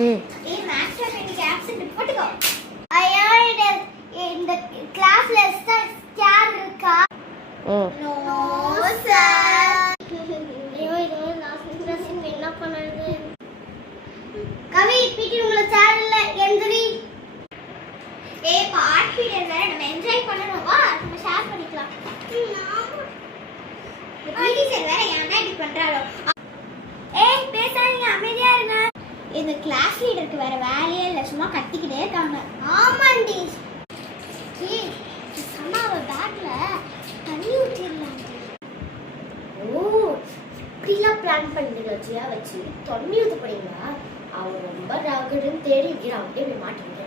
ஏய் maths sir இன்னைக்கு absent போட்டுக்கோ. ஐயோ இந்த கிளாஸ்ல ஸ்டார் இருக்கா? No sir. ஐயோ இது லாஸ்ட் கிளாஸ் என்ன பண்ணறது? கவி பிடி உங்கள சார் இல்ல எந்திரி. ஏய் பார்ட் பீரியட் வேற நம்ம என்ஜாய் பண்ணனும் வா நம்ம ஷேர் பண்ணிக்கலாம். பிடி சார் வேற ஏன்டா இப்படி பண்றாரோ? ஏய் பேசாதீங்க அமைதியா இருங்க. இந்த கிளாஸ் லீடருக்கு வேற வேலையே இல்ல சும்மா கத்திக்கிட்டே இருக்காங்க. ஆமாண்டி. ஏய் சமாவ பேக்ல தண்ணி ஊத்திரலாம். ஓ இப்படிலாம் பிளான் பண்ணிருக்கீங்க வச்சு தண்ணி ஊத்த போறீங்களா? அவங்க ரொம்ப ராகடுன்னு தேடி வைக்கிறாங்க. அப்படியே மாட்டீங்க.